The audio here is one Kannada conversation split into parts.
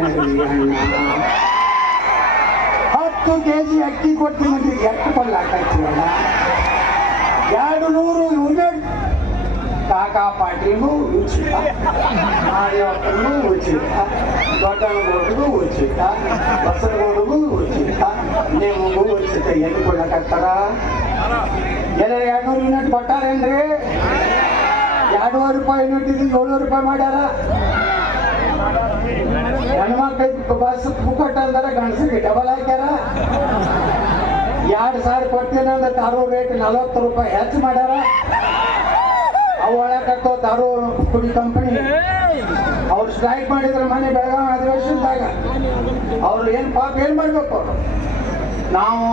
ನಗರಿ ಅಣ್ಣ? ಹತ್ತು ಕೆ ಜಿ ಅಕ್ಕಿ ಕೊಡ್ತೀನಿ ಎಷ್ಟು ಕೊಲ್ಲ ಹಾಕತ್ತೀವಲ್ಲ ಎರಡು ನೂರು ಯೂನಿಟ್. ಕಾಕಾ ಪಾಟೀಲು ಉಚಿತ. ಮಾದೇವಪ್ಪನಿಗೂ ಉಚಿತ. ದೊಡ್ಡನಗೌಡರಿಗೂ ಉಚಿತ. ಬಸನಗೌಡರಿಗೂ ಉಚಿತ. ನಿಮಗೂ ಉಚಿತ. ಎಲ್ಲಿ ಕೊಡ್ಲಕತ್ತಾರ ಎಲ್ಲ ಎರಡ್ನೂರು ಯೂನಿಟ್ ಕೊಟ್ಟಾರೇನ್ರಿ? ಎರಡೂವರೆ ರೂಪಾಯಿ ಯೂನಿಟ್ ಇದು ಏಳ್ನೂರು ರೂಪಾಯಿ ಮಾಡ್ಯಾರ? ಹೆಣ್ಮಕ್ಳಿಗೆ ಬಸ್ ಪುಕ್ಕಟ್ಟ ಅಂದ್ರೆ ಗಂಡಸರಿಗೆ ಡಬಲ್ ಹಾಕ್ಯಾರ ಎರಡು ಸಾವಿರ ಕೊಡ್ತೀನಿ ಅಂದ್ರೆ ತರೋ ರೇಟ್ ನಲವತ್ತು ರೂಪಾಯಿ ಹೆಚ್ಚು ಮಾಡ್ಯಾರ ಅವು ಒಳಕತ್ತೋ ತರೋ ಕುಡಿ ಕಂಪನಿ ಅವ್ರು ಸ್ಟ್ರೈಕ್ ಮಾಡಿದ್ರೆ ಮನೆ ಬೆಳಗಾವಿ ಅಧಿವೇಶನದಾಗ ಅವ್ರು ಏನು ಪಾಪ ಏನು ಮಾಡ್ಬೇಕು ನಾವು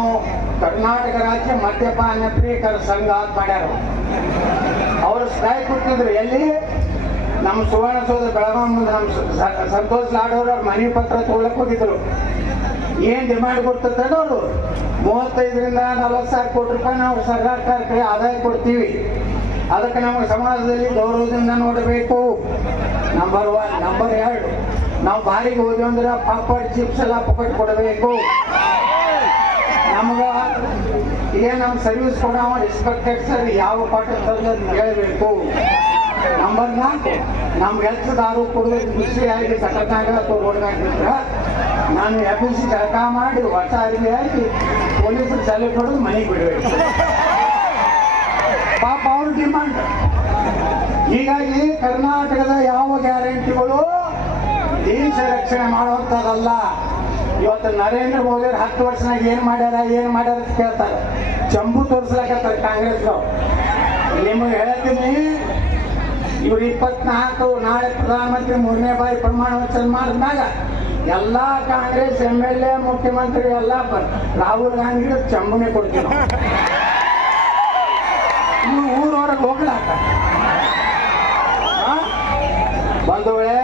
ಕರ್ನಾಟಕ ರಾಜ್ಯ ಮದ್ಯಪಾನ ಪ್ರಿಯಕರ ಸಂಘ ಅಂತ ಮಾಡ್ಯಾರ ಅವ್ರು ಸ್ಟ್ರೈಕ್ ಕೊಟ್ಟಿದ್ರು ಎಲ್ಲಿ ನಮ್ಮ ಸುವರ್ಣಸೌಧ ಬೆಳಗಾವಿ ಮುಂದೆ ನಮ್ಮ ಸಂತೋಷ್ ಲಾಡೋರ್ ಅವ್ರ ಮನೆ ಪತ್ರ ತಗೊಳಕ್ ಹೋಗಿದ್ರು. ಏನ್ ಡಿಮಾಂಡ್ ಕೊಡ್ತಾರೆ ಅವರು ಮೂವತ್ತೈದರಿಂದ ನಲವತ್ತು ಸಾವಿರ ಕೋಟಿ ರೂಪಾಯಿ ನಾವು ಸರ್ಕಾರಕ್ಕೆ ಆದಾಯ ಕೊಡ್ತೀವಿ. ಅದಕ್ಕೆ ನಾವು ಸಮಾಜದಲ್ಲಿ ಗೌರವದಿಂದ ನೋಡಬೇಕು. ನಂಬರ್ ಒನ್ ನಂಬರ್ ಎರಡು, ನಾವು ಬಾರಿಗೆ ಹೋದ್ವಿ ಅಂದ್ರೆ ಪಾಪಡ್ ಚಿಪ್ಸ್ ಎಲ್ಲ ಪಕಟ್ ಕೊಡಬೇಕು. ನಮ್ಗ ಏನ್ ನಮ್ಮ ಸರ್ವಿಸ್ ಕೊಡೋ ರೆಸ್ಪೆಕ್ಟೆಡ್ ಸರ್ ಯಾವ ಪಾಠ ತಂದದ್ದು ಹೇಳಬೇಕು. ನಂಬರ್ ನಾಲ್ಕು ನಮ್ಗೆ ಹೆಚ್ಚು ದಾರು ಕೊಡಬೇಕು ನಾನು ಅಥವಾ ರೋಡ್ನಾಗಿದ್ರೆ ನಾನು ಎಬ್ಬಿಸಿ ಜಳಕ ಮಾಡಿ ಹೊಸ ಅರಿವಿ ಹಾಕಿ ಪೊಲೀಸರು ಸೆಲೆ ಕೊಡೋದು ಮನೆಗೆ ಬಿಡಬೇಕು. ಪಾಪ ಅವ್ರ ಡಿಮಾಂಡ್ ಹೀಗಾಗಿ ಕರ್ನಾಟಕದ ಯಾವ ಗ್ಯಾರಂಟಿಗಳು ದೇಶ ರಕ್ಷಣೆ ಮಾಡುವಂಥದ್ದಲ್ಲ. ಇವತ್ತು ನರೇಂದ್ರ ಮೋದಿ ಅವ್ರು ಹತ್ತು ವರ್ಷನಾಗ ಏನು ಮಾಡ್ಯಾರ ಏನು ಮಾಡ್ಯಾರ ಅಂತ ಕೇಳ್ತಾರೆ. ಚಂಬು ತೋರಿಸ್ಲಾಕತ್ತಾರೆ ಕಾಂಗ್ರೆಸ್ನವ್ರು. ನಿಮಗೆ ಹೇಳ್ತೀನಿ ಇವ್ರು ಇಪ್ಪತ್ನಾಲ್ಕು, ನಾಳೆ ಪ್ರಧಾನಮಂತ್ರಿ ಮೂರನೇ ಬಾರಿ ಪ್ರಮಾಣ ವಚನ ಮಾಡಿದ್ಮ್ಯಾಗ ಎಲ್ಲಾ ಕಾಂಗ್ರೆಸ್ ಎಂ ಎಲ್ ಎ ಮುಖ್ಯಮಂತ್ರಿ ಎಲ್ಲ ರಾಹುಲ್ ಗಾಂಧಿಗೆ ಚಂಬನೆ ಕೊಡ್ತೀವಿ ನಾವು. ಇವ್ರು ಹೋಗ್ಲಾಕ ಬಂಧುಗಳೇ,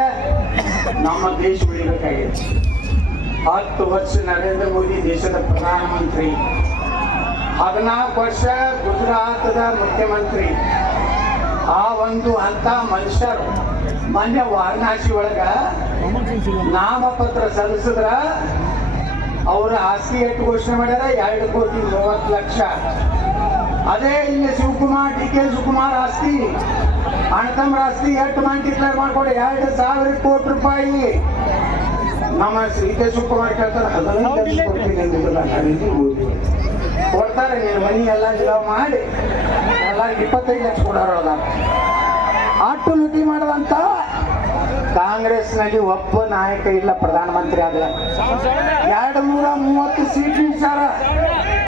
ನಮ್ಮ ದೇಶ ಉಳಿಬೇಕಾಗಿದೆ ಹತ್ತು ವರ್ಷ ನರೇಂದ್ರ ಮೋದಿ ದೇಶದ ಪ್ರಧಾನಮಂತ್ರಿ. ಹದಿನಾಲ್ಕು ವರ್ಷ ಗುಜರಾತದ ಮುಖ್ಯಮಂತ್ರಿ. ಒಂದು ಅಂತ ಮನುಷ್ಯರು. ಮೊನ್ನೆ ವಾರಣಾಸಿ ಒಳಗ ನಾಮಪತ್ರ ಸಲ್ಲಿಸಿದ್ರ, ಅವರ ಆಸ್ತಿ ಎಷ್ಟು ಘೋಷಣೆ ಮಾಡ್ಯಾರ? ಎರಡು ಕೋಟಿ ಮೂವತ್ತು ಲಕ್ಷ. ಅದೇ ಇಲ್ಲಿ ಶಿವಕುಮಾರ್, ಡಿ ಕೆ ಶಿವಕುಮಾರ್ ಆಸ್ತಿ. ಅಣ್ಣತಮ್ಮರ ಆಸ್ತಿ ಎಷ್ಟು ಮಾಡಿ ಡಿಕ್ಲೇರ್ ಮಾಡ್ಕೊಡಿ? ಎರಡು ಸಾವಿರ ಕೋಟಿ ರೂಪಾಯಿ. ನಮ್ಮ ಸಿ ಕೆ ಶಿವಕುಮಾರ್ ಕೇಳ್ತಾರೆ, ಹದಿನೈದು ಕೊಡ್ತಾರೆ, ನೀನು ಮನಿ ಎಲ್ಲ ಜಿಲಾವ್ ಮಾಡಿ. ಎಲ್ಲ ಇಪ್ಪತ್ತೈದು ಲಕ್ಷ ಕೊಡೋರಲ್ಲ ಅಟ್ಟು ಲುಟಿ ಮಾಡದಂತ ಕಾಂಗ್ರೆಸ್ನಲ್ಲಿ ಒಬ್ಬ ನಾಯಕ ಇಲ್ಲ, ಪ್ರಧಾನಮಂತ್ರಿ ಆಗಲ್ಲ ಎರಡು ನೂರ ಮೂವತ್ತು ಸೀಟ್ ನಿಲ್ಸಾರ